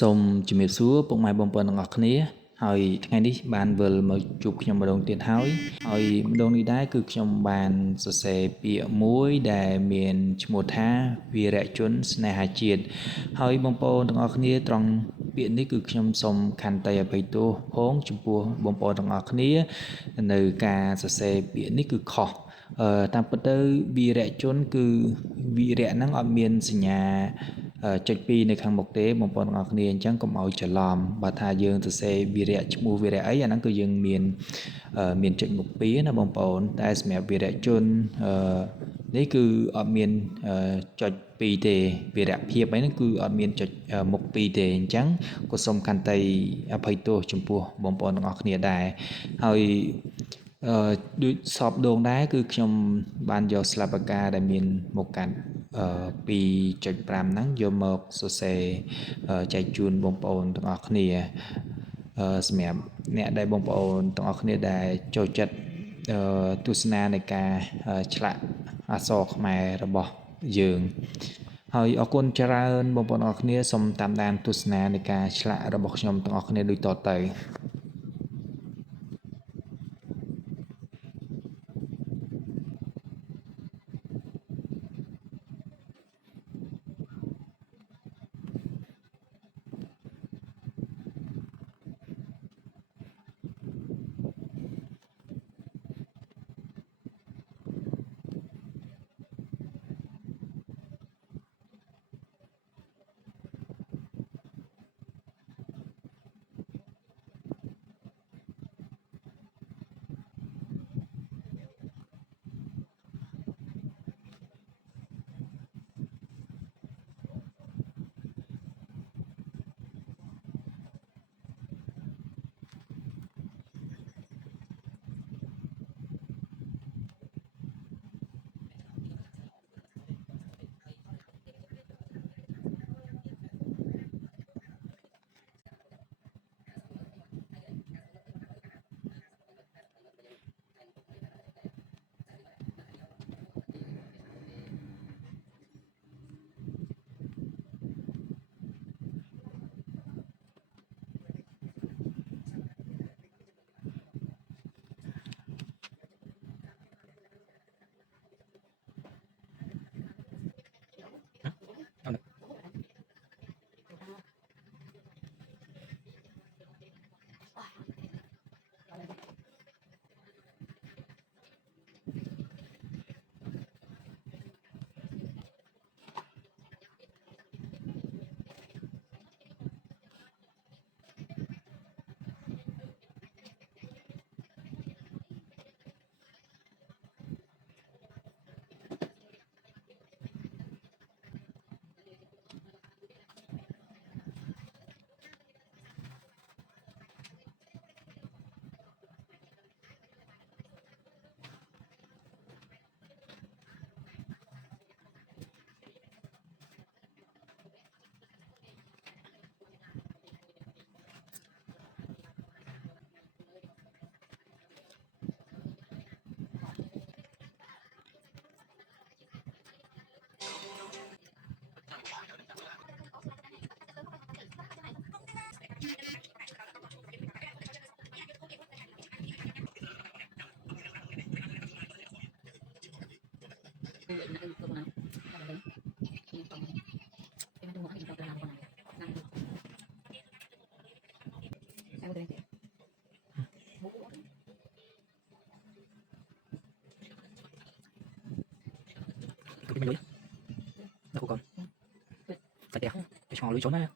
សូមជំរាបសួរពុកម៉ែបងប្អូនទាំងអស់គ្នាហើយថ្ងៃនេះបានវិលមកជួបខ្ញុំម្ដងទៀតហើយម្ដងនេះដែរគឺខ្ញុំបានសរសេរពាក្យមួយដែលមានឈ្មោះថាវីរៈជនស្នេហាជាតិហើយបងប្អូនទាំងអស់គ្នាត្រង់ពាក្យនេះគឺខ្ញុំសូមខន្តីអភ័យទោសផងចំពោះបងប្អូនទាំងអស់គ្នានៅការសរសេរពាក្យនេះគឺខុសតាមពិតទៅវីរៈជនគឺវីរៈហ្នឹងអត់មានសញ្ញាចុច2នៅខាងមុខទេបងប្អូនទាំងអស់គ្នាអញ្ចឹងកុំឲ្យច្រឡំបើថាយើងសរសេរវីរៈឈ្មោះវីរៈអីអាហ្នឹងគឺយើងមានចុចមុខ2ណាបងប្អូនតែសម្រាប់វីរៈជននេះគឺអត់មានចុច2ទេវីរៈភាពអីហ្នឹងគឺអត់មានចុចមុខ2ទេអញ្ចឹងក៏សូមខន្តីអភ័យទោសចំពោះបងប្អូនទាំងអស់គ្នាដែរហើយដូចសពដងដែរគឺខ្ញុំបានយកស្លាបពកាដែលមានមុខកាត់2.5ហ្នឹងយកមកសរសេរចែកជូនបងប្អូនទាំងអស់គ្នាសម្រាប់អ្នកដែលបងប្អូនទាំងអស់គ្នាដែលចូលចិត្តទស្សនានៃការឆ្លាក់អក្សរខ្មែររបស់យើងហើយអរគុណច្រើនបងប្អូនទាំងអស់គ្នាសូមតាមដានទស្សនានៃការឆ្លាក់របស់ខ្ញុំទាំងអស់គ្នាដូចតទៅcứ bên lưới đâu có còn phải đẹp để cho lưới trốn ra